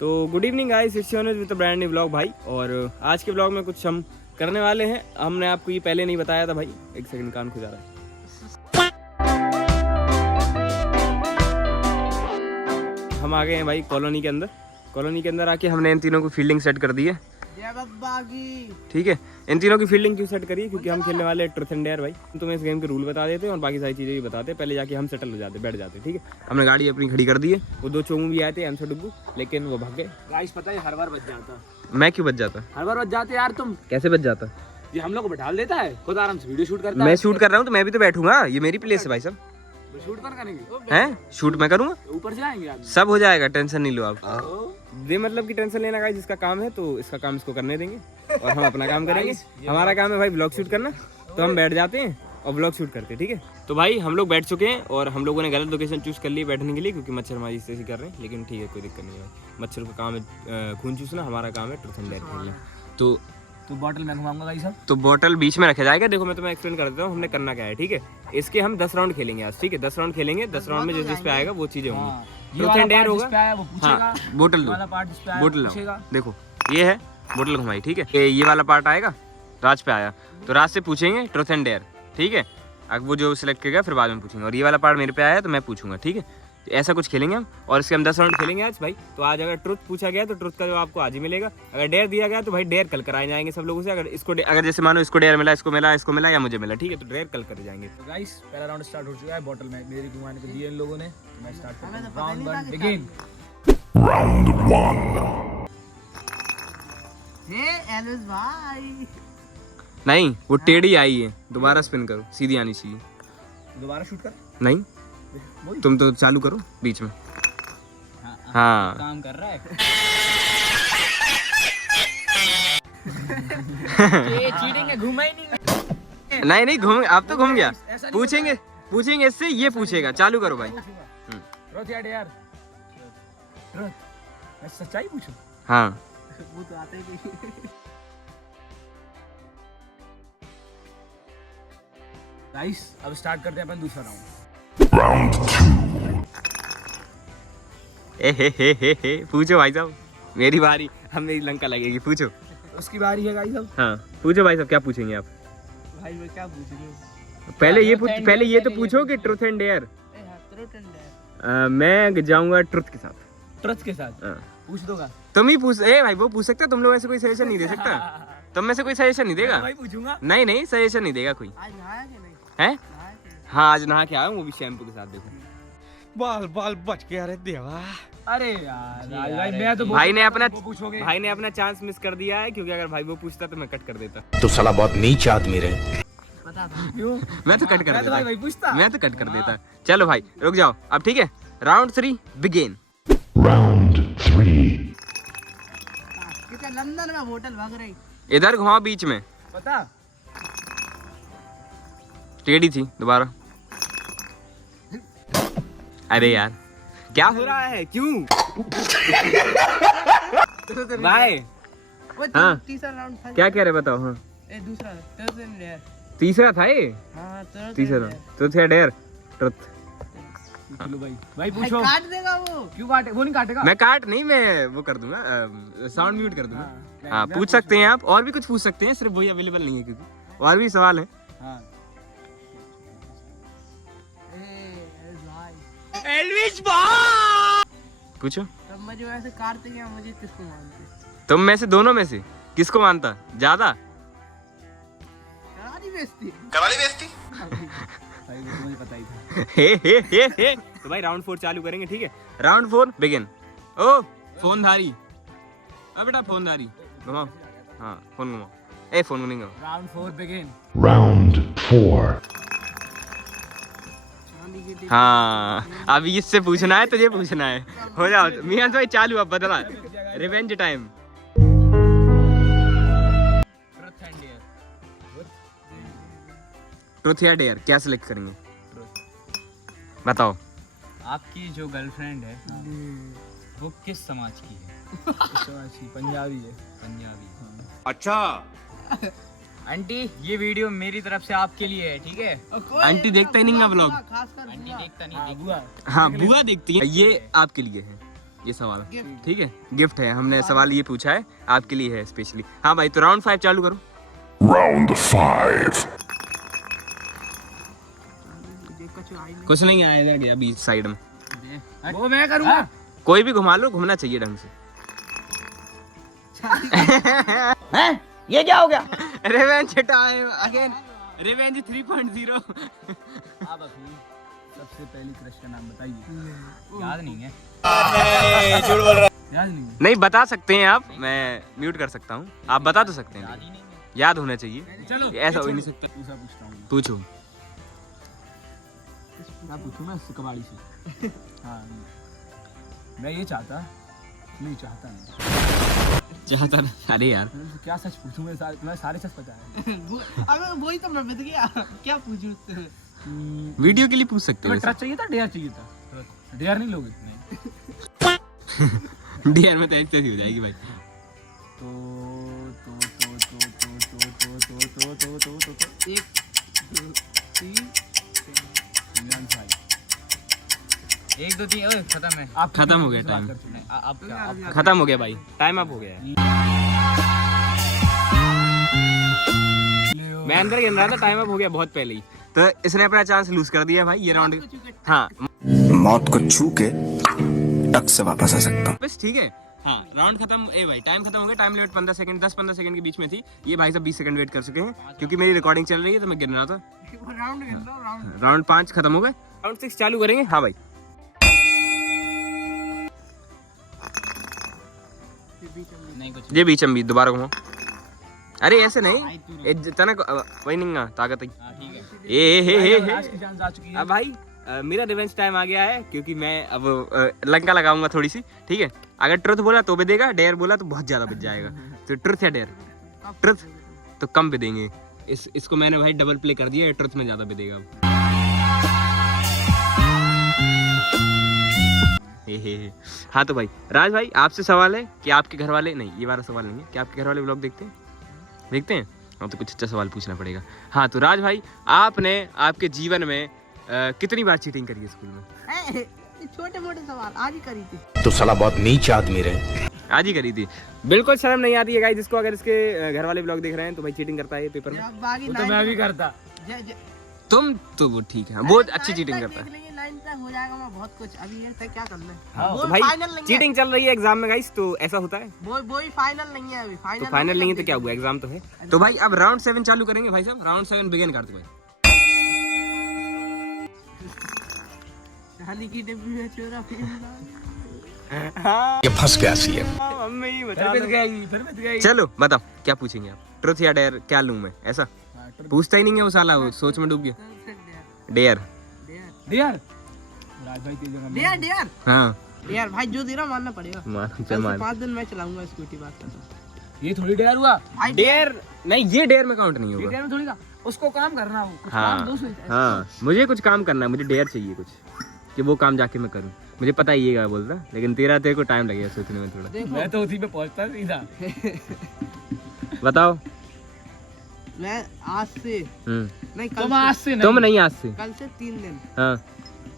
तो good evening guys, it's your with brand new vlog भाई। और आज के व्लॉग में कुछ हम करने वाले हैं। हमने आपको ये पहले नहीं बताया था भाई। एक सेकंड, कान खुजा रहा है। हम आ गए हैं भाई कॉलोनी के अंदर। कॉलोनी के अंदर आके हमने इन तीनों को फील्डिंग सेट कर दी है। ठीक है, इन तीनों की फील्डिंग क्यों सेट करी? क्योंकि हम खेलने वाले ट्रुथ एंड डेयर भाई। तुम्हें इस गेम के रूल बता देते हैं और बाकी सारी चीज़ें भी बताते हैं। पहले जाके हम सेटल हो जाते, बैठ जाते। ठीक है, हमने गाड़ी अपनी खड़ी कर दी है। वो दो चोमू भी आए थे, हमसे डुब्बू, लेकिन वो भाग गए। गाइस पता है हर बार बच जाता। मैं क्यों बच जाता? हर बार बच जाते यार तुम। कैसे बच जाता? ये हम लोग को बैठा देता है, खुद आराम से वीडियो शूट करता है। मैं शूट कर रहा हूँ तो मैं भी तो बैठूंगा। ये मेरी प्लेस है भाई साहब। शूट कर करेंगे हैं? शूट मैं करूँगा, ऊपर से आएंगे यार। सब हो जाएगा, टेंशन नहीं लो आप। ये मतलब कि टेंशन लेना का जिसका काम है तो इसका काम इसको करने देंगे और हम अपना काम करेंगे। हमारा काम है भाई ब्लॉग शूट करना, तो हम बैठ जाते हैं और ब्लॉग शूट करते हैं। ठीक है, तो भाई हम लोग बैठ चुके हैं और हम लोगों ने गलत लोकेशन चूज कर ली बैठने के लिए, क्योंकि मच्छर हमारी इसी कर रहे हैं। लेकिन ठीक है, कोई दिक्कत नहीं है भाई। मच्छर का काम है खून चूसना, हमारा काम है ट्रुथ एंड डेयर खेलना। तो बॉटल मैं घुमाऊंगा गाइस सब। तो बॉटल बीच में रखा जाएगा। देखो मैं तुम्हें एक्सप्लेन कर देता हूँ हमने करना क्या है। ठीक है, इसके हम 10 राउंड खेलेंगे आज। ठीक है, 10 राउंड खेलेंगे। 10 राउंड में जिस पे आएगा वो चीजें होंगी। ट्रुथ एंड डेयर होगा। हाँ, बोतल दो, बोतल लो। देखो ये है बोतल घुमाई। ठीक है, ये वाला पार्ट आएगा, राज पे आया तो राज से पूछेंगे ट्रुथ एंड डेयर। ठीक है, अब वो जो सिलेक्ट करेगा फिर बाद में पूछेंगे। और ये वाला पार्ट मेरे पे आया तो मैं पूछूंगा। ठीक है, तो ऐसा कुछ खेलेंगे हम। और इसके हम 10 राउंड खेलेंगे आज भाई। तो आज अगर ट्रुथ पूछा गया तो ट्रुथ का जवाब आपको आज ही मिलेगा। अगर डेयर दिया गया तो भाई डेयर कल कराए जाएंगे सब लोगों से। अगर जैसे मानो इसको डेयर मिला, इसको मिला या मुझे मिला, ठीक है, तो डेयर कल कर जाएंगे। तो गाइस पहला राउंड स्टार्ट हो चुका है। बॉटल में मेरी घुमाने को दिए इन लोगों ने। तो मैं स्टार्ट करता हूं। Round 1 begin. Round 1. एलविस भाई नहीं, वो टेढ़ी आई है, दोबारा स्पिन करो, सीधी आनी चाहिए। दोबारा शूट कर। नहीं, तुम तो चालू करो बीच में। हाँ काम कर रहा है। ये चीटिंग है, घुमा ही नहीं। नहीं घूम, अब तो घूम गया। पूछेंगे इससे, ये पूछेगा। चालू करो भाई। ट्रुथ या डेयर? ट्रुथ। मैं सच्चाई पूछूं? हाँ, वो तो आता ही नहीं। गाइस अब स्टार्ट करते हैं अपन दूसरा राउंड। Round 2. हे पूछो भाई साहब, मेरी बारी। हम मेरी लंका लगेगी, पूछो। उसकी बारी है गाइस अब। हाँ पूछो भाई साहब, क्या पूछेंगे आप? भाई मैं क्या पूछ रही हूँ? पहले ये तो पूछो कि ट्रुथ एंड डेयर। मैं जाऊंगा ट्रुथ के साथ। ट्रुथ के साथ? हाँ। पूछ दोगा? तुम ही पूछ। भाई वो पूछ सकता, तुम लोग ऐसे कोई सजेशन नहीं दे सकता। तुम में से कोई सजेशन नहीं देगा? भाई पूछूंगा। नहीं सजेशन नहीं देगा कोई। आज नहाया कि नहीं? है? नहाया कि नहीं? हाँ, आज नहा के आया हूँ, वो भी शैम्पू के साथ। देखो बाल बच गया रे देवा। अरे यार भाई मैं तो भाई ने अपना चांस मिस कर दिया है, क्योंकि अगर भाई वो पूछता तो मैं कट कर देता। तो साला बहुत नीच आदमी रहे। पता था। क्यों? मैं तो कट कर देता। भाई पूछता। मैं तो कट कर देता। चलो भाई रुक जाओ अब। ठीक है, राउंड 3 बिगिन। Round 3. कितना लंदन में होटल भाग रही। इधर घुमाओ बीच में। पता? टेढ़ी थी, दोबारा। अरे यार क्या हो रहा है, क्यों? भाई हाँ, तीसरा राउंड था। क्या कह रहे बताओ। हाँ, ए दूसरा ट्रुथ एंड डेयर। तीसरा था ये। हां तीसरा ट्रुथ या डेयर? ट्रुथ। चलो भाई भाई पूछो। काट देगा वो। क्यों काटे? वो नहीं काटेगा। मैं वो कर दूंगा, साउंड म्यूट कर दूंगा। हाँ, पूछ सकते हैं आप, और भी कुछ पूछ सकते हैं, सिर्फ वही अवेलेबल नहीं है, क्योंकि और भी सवाल है। हाँ। एलविस पूछो। तब मुझे वैसे काटते क्या, मुझे किसको मानते? तुम में से, दोनों में से किसको मानता ज्यादा? करारी बेइज्जती। भाई वो तो मुझे पता ही था। हे। तो भाई राउंड 4 चालू करेंगे। ठीक है, राउंड 4 बिगिन। ओ फोनधारी, बेटा फोनधारी घुमाओ। हाँ फोन घुमाओ। फोन नहीं घुमाओ। Round 4 begin. Round 4. हाँ, अब इससे पूछना है, तुझे पूछना है। हो जाओ मियां भाई, चालू अब बदला। Revenge time. Truth and dare. Truth या डेयर, क्या सिलेक्ट करेंगे? बताओ। आपकी जो गर्लफ्रेंड है वो किस समाज की है? पंजाबी है। पंजाबी। अच्छा। आंटी ये वीडियो मेरी तरफ से आपके लिए है, ठीक है? आंटी देखता ही नहीं है व्लॉग। खासकर आंटी देखता नहीं। बुआ। हाँ बुआ देखती है। ये आपके लिए है, ये सवाल, Gift. ठीक है, गिफ्ट है। हमने सवाल ये पूछा है, आपके लिए है स्पेशली। हाँ भाई, तो राउंड 5 चालू करो। Round 5. कुछ नहीं आएगा गया बीच साइड में, वो मैं करूँगा। कोई भी घुमा लो, घूमना चाहिए ढंग से। ये क्या हो गया? Revenge time again, revenge 3.0। आप अपनी सबसे पहली क्रश का नाम बताइए। याद नहीं है? याद नहीं है? नहीं बता सकते हैं आप, मैं म्यूट कर सकता हूँ, आप बता तो सकते हैं, याद ही नहीं है। याद होना चाहिए। चलो ऐसा हो ही नहीं सकता। दूसरा पूछता हूँ। पूछो। मैं पूछूँ मैं कबाड़ी से। हाँ, मैं ये चाहता नहीं। चाहता ना, अरे यार मैं क्या सच पूछूं? मैं सारे सच पता है। अबे वही तो मैं बता गया, क्या पूछूं उससे? वीडियो के लिए पूछ सकते तुम्हें हो। ट्रस्ट चाहिए था, डेयर चाहिए था? डेयर नहीं लोगे? डीआर में तो एक्सेस हो जाएगी भाई। एक, दो, तीन, एक, दो, तीन, खत्म है। आप खत्म हो गया टाइम, आप खत्म हो गया भाई, टाइम अप हो गया है। मैं अंदर गिन रहा था, टाइम अप हो गया बहुत पहले ही। तो इसने अपना चांस लूज कर दिया भाई, ये राउंड। हाँ मौत को छू के टक से वापस आ सकता हूँ। बस ठीक है। हाँ राउंड खत्म। ए भाई टाइम खत्म हो गया, टाइम लिमिट 15 सेकंड, 10-15 सेकंड के बीच में थी। ये भाई साहब 20 सेकंड वेट कर चुके हैं, क्योंकि मेरी रिकॉर्डिंग चल रही है तो मैं गिन रहा था। राउंड गिन लो, राउंड। राउंड 5 खत्म हो गए, राउंड 6 चालू करेंगे। हाँ भाई, नहीं कुछ। ये बीच में दोबारा घुमाओ। अरे ऐसे नहीं, जितना वही नहीं ताकत है। ठीक है। ए आज की जान जा चुकी है। अब भाई मेरा रिवेंज टाइम आ गया है, क्योंकि मैं अब लंका लगाऊंगा थोड़ी सी, ठीक है। अगर ट्रुथ बोला तो भी देगा, डेयर बोला तो बहुत ज्यादा बच जाएगा। तो ट्रुथ या डेयर? ट्रुथ तो कम पे देंगे। इसको मैंने भाई डबल प्ले कर दिया, ट्रुथ में ज्यादा पे देगा अब। हाँ तो भाई राज भाई, आपसे सवाल है कि आपके घर वाले, नहीं ये वाला सवाल नहीं है, कि आपके घर वाले व्लॉग देखते हैं? हाँ तो कुछ अच्छा सवाल पूछना पड़ेगा। हाँ तो राज भाई, आपने आपके जीवन में कितनी बार चीटिंग करी है स्कूल में? छोटे मोटे सवाल आज ही करी थी। तो साला बहुत नीच आदमी रहे। आज ही करी थी। बिल्कुल शर्म नहीं आती है गाइस जिसको, अगर इसके घर वाले व्लॉग देख रहे हैं तो भाई चीटिंग करता है पेपर में। अब बाकी तो मैं भी करता। तुम तो वो ठीक है, बहुत अच्छी चीटिंग करता है। 9 तक हो जाएगा, मैं बहुत कुछ। अभी ये तक क्या करना है? हाँ, वो तो भाई फाइनल नहीं है। चीटिंग चल रही है एग्जाम में गाइस, तो ऐसा होता है। वो ही फाइनल नहीं है अभी। तो फाइनल नहीं है तो क्या हुआ, एग्जाम तो है। तो भाई अब राउंड 7 चालू करेंगे भाई साहब। राउंड 7 बिगिन करते भाई। हाली की डिब्बी में चोरा ये फंस गया सी है। मम्मी फिर बच गई। चलो बताओ क्या पूछेंगे आप? ट्रुथ या डेयर क्या लूं मैं? ऐसा पूछता ही नहीं है वो साला, वो सोच में डूब गया। डेयर। डेयर राज भाई की जगह डेयर डेयर हाँ यार भाई, जो दे रहा मानना पड़ेगा। मान कल चल से मान। 5 दिन मैं चलाऊंगा स्कूटी। बात करता ये थोड़ी डेयर हुआ। डेयर नहीं, ये डेयर में काउंट नहीं होगा। डेयर में थोड़ी का उसको काम करना हो, कुछ हाँ काम दूसरे। हाँ, मुझे कुछ काम करना है, मुझे डेयर चाहिए कुछ, कि वो काम जाके मैं करूँ। मुझे पता ही है क्या बोल रहा, लेकिन तेरे को टाइम लगेगा सोचने में थोड़ा। देखो मैं तो उसी पे पहुंचता सीधा। बताओ। मैं आज से नहीं, कल तुम से- आज से नहीं। तुम नहीं आज से। कल से 3 दिन हाँ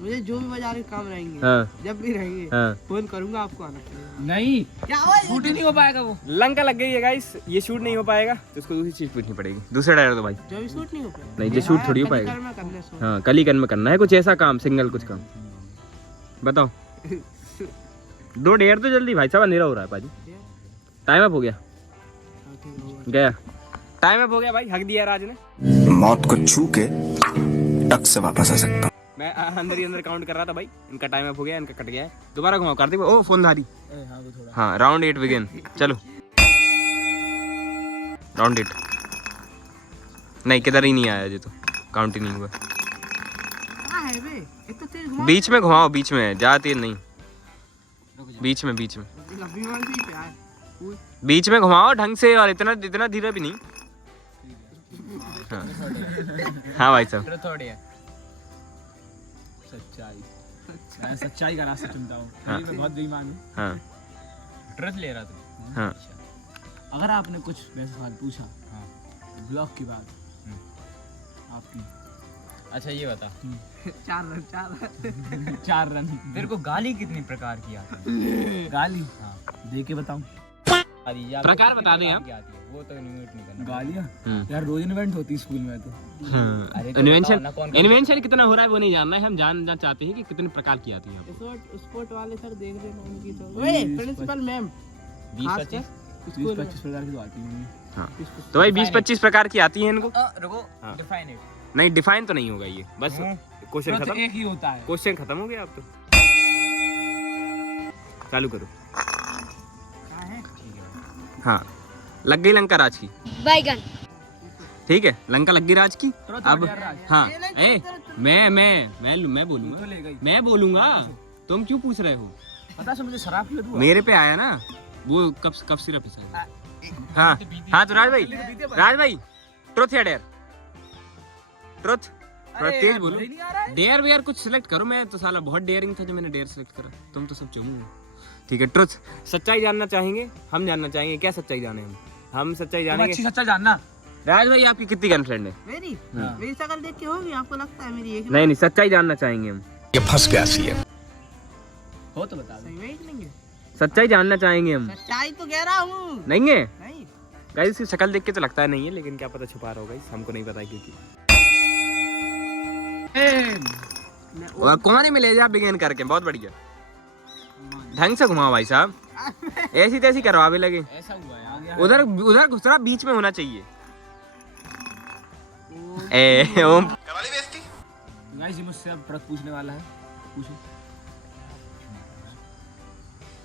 मुझे जो भी बाजार के काम रहेंगे, हाँ जब भी रहेंगे, हाँ। फोन करूंगा, आपको आना पड़ेगा। नहीं, क्या हुआ? शूट ही नहीं हो पाएगा वो। लंका लग गई है गाइस, ये शूट नहीं हो पाएगा तो उसको दूसरी चीज पूछनी पड़ेगी। दूसरा डायर दो भाई। जो भी शूट नहीं हो पाएगा। नहीं, ये शूट थोड़ी हो पाएगा। करना करने सो। हाँ कल ही करन में करना है कुछ ऐसा काम, सिंगल कुछ काम बताओ। 2 डेयर तो जल्दी भाई साहब, अंधेरा हो रहा है पाजी। टाइम अप हो गया, हाँ, ठीक है, होगा। गया टाइम अप हो गया भाई। हक दिया राज ने। मौत को छू के टक से वापस आ सकता हूँ। मैं अंदर ही अंदर काउंट कर रहा था भाई। इनका टाइम अप हो गया, इनका कट गया है। दोबारा घुमाओ कार्तिक। ओ फोन धारी। हाँ वो थोड़ा। हाँ राउंड 8 बिगिन। चलो राउंड 8 नहीं, किधर ही नहीं आया ये तो, काउंट ही नहीं हुआ। कहाँ है बे? एक तो तेज घुमा। बीच में घुमाओ, बीच में ज्यादा तेज नहीं, बीच में लंबी वाली ही प्यार। बीच में घुमाओ ढंग से, और इतना इतना धीरे भी नहीं। हाँ, हाँ भाई साहब। ट्रुथ और डेयर? सच्चाई। मैं सच्चाई का रास्ता चुनता हूँ। हाँ। मैं बहुत बेईमान हूँ। हाँ ट्रुथ ले रहा था। हाँ अगर आपने कुछ वैसा सवाल पूछा ब्लॉग के बाद, आपकी अच्छा ये बता 4 रन तेरे को गाली कितनी प्रकार की आती है? गाली हाँ दे के बताऊं प्रकार बता दे आप। वो तो इन्वेंट नहीं करना। गालियां यार रोज इवेंट होती स्कूल में तो अरे तो इन्वेंशन बताओ ना कौन इन्वेंशन कितना हो रहा है वो नहीं जानना है, हम जानना चाहते हैं कि कितने प्रकार की आती है आपको। स्पोर्ट वाले सर देख रहे हैं उनकी तो ओए प्रिंसिपल मैम 20-25 20-25 प्रकार की तो आती होंगी। हाँ तो भाई 20-25 प्रकार की आती है इनको। रुको हाँ। Define it. नहीं डिफाइन तो नहीं होगा ये, बस क्वेश्चन तो खत्म। एक ही होता है क्वेश्चन खत्म हो गया अब तो। चालू करो। हाँ लग गई लंका राज की। बैगन ठीक है लंका लग गई राज की। अब राज। हाँ मैं बोलूंगा, तो ले गई मैं बोलूंगा, तुम क्यों पूछ रहे हो? पता है मुझे शराब की तो मेरे पे आया ना वो कब सिर्फ हिसाब। हाँ हाँ तो राज भाई ट्रुथ या डेयर? ट्रुथ थोड़ा तेज बोलो। नहीं आ रहा है डेयर वेयर कुछ सिलेक्ट करो। मैं तो साला बहुत डेयरिंग था जो मैंने डेयर सिलेक्ट करा, तुम तो सब चमू हो। ठीक है ट्रुथ सच्चाई जानना चाहेंगे, हम जानना चाहेंगे क्या सच्चाई जाने हम सच्चाई तुम जानेंगे। अच्छी सच्चा जानना। राज भाई आपकी कितनी गर्लफ्रेंड है? मेरी शक्ल देख के होगी आपको लगता है मेरी एक नहीं सच्चाई जानना चाहेंगे हम। ये फंस गया सी है। हो तो बता दो। सही में ही नहीं है। सच्चाई जानना चाहेंगे हम। सच्चाई तो कह रहा हूँ। नहीं है नहीं गाइस, इसकी शक्ल देख के तो लगता है नहीं है, लेकिन क्या पता छुपा रहा होगा, हमको नहीं पता है क्योंकि। और कोने में ले जा बिगेन करके, बहुत बढ़िया। ढंग से घुमाओ भाई साहब, ऐसी तैसी करवावे लगे। ऐसा हुआ है आ गया। उधर घुसरा बीच में होना चाहिए। ए ओम गाइस ये मुझसे अब प्रश्न पूछने वाला है, पूछो।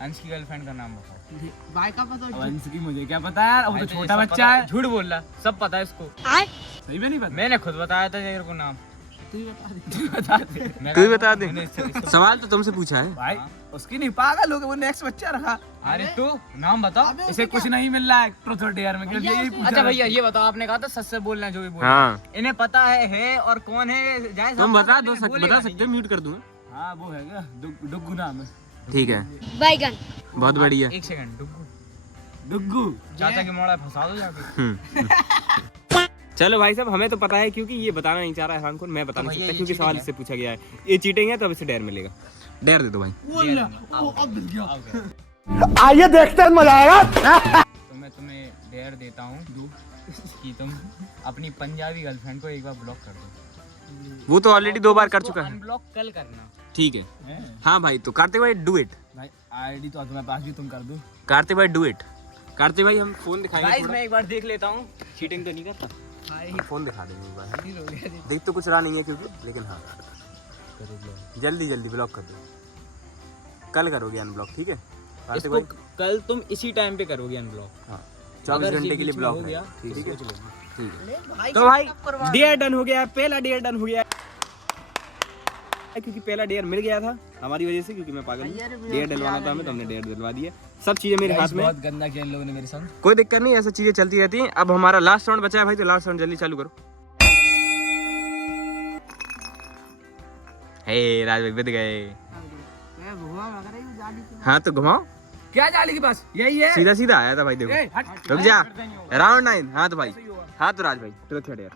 अंश की गर्लफ्रेंड का नाम बताओ। भाई का पता अब अंश की मुझे क्या पता है, अब भाई तो तो छोटा ये सब बच्चा पता है। झूठ बोल रहा, सब पता है इसको। सही में नहीं पता। मैंने खुद बताया था तेरे को नाम। तू ही बता दे। तू ही बता दे। मैंने इससे- सवाल तो तुमसे पूछा है। भाई उसकी नहीं, पागल हो गए, वो नेक्स्ट बच्चा रखा। अरे तू नाम बताओ। इसे कुछ नहीं मिल रहा है ट्रुथ और डेयर में, क्योंकि यही पूछा। अच्छा भैया ये बताओ, आपने कहा था सच से बोलना है जो भी बोलना हाँ है। इन्हें पता है और कौन है जाए तुम बता दो, सच बता सकते हो, म्यूट कर दूंगा। हाँ वो है क्या, डुग्गू नाम है। ठीक है बैगन बहुत बढ़िया। एक सेकंड डुग्गू डुग्गू चाचा की मोड़ा फंसा दो जाके। चलो भाई साहब, हमें तो पता है क्योंकि ये बताना नहीं चाह रहा है हमको। मैं बता तो नहीं भैया सकता ये क्योंकि चीटिंग सवाल है। इससे पूछा गया है। ये चीटिंग है तो अब इसे डेयर मिलेगा। डेयर दे दो भाई। अब मिल गया। आइए देखते हैं मजा आएगा। तो मैं तुम्हें डेयर देता हूँ कि तुम अपनी पंजाबी गर्लफ्रेंड को एक बार ब्लॉक कर दो। वो तो ऑलरेडी 2 बार कर चुका है। अनब्लॉक कल करना। ठीक है हाँ भाई, तो कार्तिक भाई डू इट। भाई आईडी तो तुम्हारे पास भी, तुम कर दो। कार्तिक भाई डू इट। कार्तिक भाई हम फोन दिखाएंगे गाइस थोड़ा। मैं एक बार देख लेता हूँ। चीटिंग तो नहीं करता भाई, फोन दिखा देंगे एक बार। देख तो कुछ रहा नहीं है क्योंकि, लेकिन हाँ जल्दी ब्लॉक कर दो। कल करोगे अनब्लॉक, ठीक है कार्तिक इसको भाई? कल तुम इसी टाइम पे करोगे अनब्लॉक। हाँ 24 अगर घंटे ये के लिए बीच में ब्लॉक हो है। गया ठीक है तो सोच लो। ठीक है। तो भाई डेयर डन हो गया, पहला डेयर डन हो गया क्योंकि पहला डेयर मिल गया था हमारी वजह से, क्योंकि मैं पागल हूँ। डेयर डलवाना था हमें, तो हमने डेयर डलवा दिया। सब चीजें मेरे हाथ में, बहुत गंदा किया इन लोगों ने मेरे संग। कोई दिक्कत नहीं, ऐसी चीजें चलती रहती हैं। अब हमारा लास्ट राउंड बचा है भाई, तो लास्ट राउंड जल्दी चालू करो। हे राज भाई बच गए। मैं भुआ लग रही हूँ जाली की। हाँ तो घुमाओ, क्या जाली के पास यही है। सीधा सीधा आया था भाई, ए, देखो हट। रुक जा। राउंड 9। हाँ तो भाई, हाँ तो राज भाई ट्रुथ या डेयर?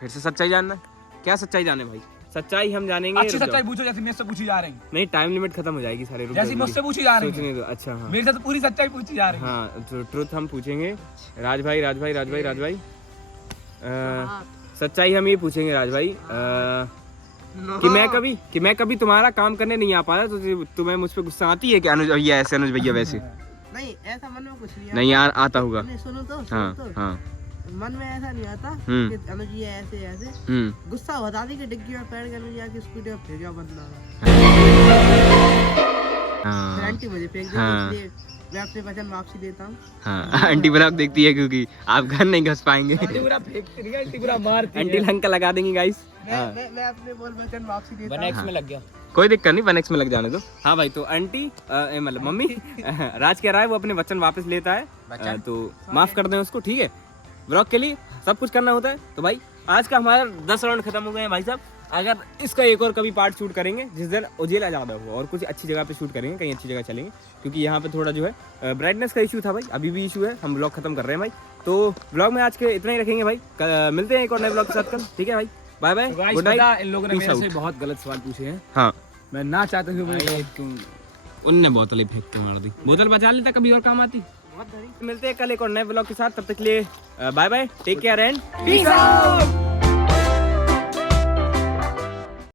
फिर से सच्चाई जानना है? क्या सच्चाई जाने भाई? सच्चाई हम जानेंगे। अच्छी रुक जाओ। सच्चाई पूछो, जैसे मेरे से पूछी जा रही है। नहीं टाइम लिमिट खत्म हो जाएगी सारे। रुक जैसी जाओ, मुझसे पूछी जा रही है, सोचने दो। अच्छा हाँ मेरे से तो पूरी सच्चाई पूछी जा रही है। हाँ तो ट्रुथ हम पूछेंगे राज भाई। सच्चाई हम ये पूछेंगे राज भाई कि मैं कभी तुम्हारा काम करने नहीं आ पाया तो तुम्हें मुझ पे गुस्सा आती है कि अनुज भैया ऐसे, अनुज भैया वैसे? नहीं ऐसा मन में कुछ नहीं नहीं आता होगा। नहीं, सुनो तो हाँ हाँ मन में ऐसा नहीं आता हम्म। कि अनुज ये ऐसे हम्म गुस्सा बता दी कि डिग्गी में पैर के अनुज की स्कूटी में फेंका बंदा हाँ आंटी मुझे फेंक हाँ। दी, इसलिए मैं अपने वचन वापसी देता हूँ। हाँ आंटी ब्लॉग देखती है क्योंकि आप घर नहीं घुस पाएंगे। पूरा फेंकती है, आंटी पूरा मारती है। आंटी लंका लगा देंगी गाइस। मैं अपने बोल वचन वापसी देता हूँ। नेक्स्ट में लग गया। कोई दिक्कत नहीं, 1x में लग जाने दो। हाँ भाई तो आंटी मतलब मम्मी राज कह रहा है वो अपने वचन वापस लेता है, तो माफ कर दें उसको, ठीक है? ब्लॉग के लिए सब कुछ करना होता है। तो भाई आज का हमारा 10 राउंड खत्म हो गए हैं भाई साहब। अगर इसका एक और कभी पार्ट शूट करेंगे जिस दिन उजेला ज़्यादा हो और कुछ अच्छी जगह पे शूट करेंगे, कहीं अच्छी जगह चलेंगे, क्योंकि यहाँ पे थोड़ा जो है ब्राइटनेस का इशू था भाई, अभी भी इशू है। हम ब्लॉग खत्म कर रहे हैं भाई, तो ब्लॉग में आज के इतना ही रखेंगे भाई। मिलते हैं एक और नए ब्लॉग के साथ कल, ठीक है भाई? बाय बाय, तो guys, गुड पता, नाइट। इन लोगों ने मेरे से बहुत गलत सवाल पूछे हैं। हाँ, मैं ना चाहता हूँ कि मुझे उनने बोतल ही फेंक के मार दी। बोतल बचा लेता, कभी और काम आती। मिलते हैं कल एक और नए ब्लॉग के साथ, तब तक के लिए bye bye, take care and peace out.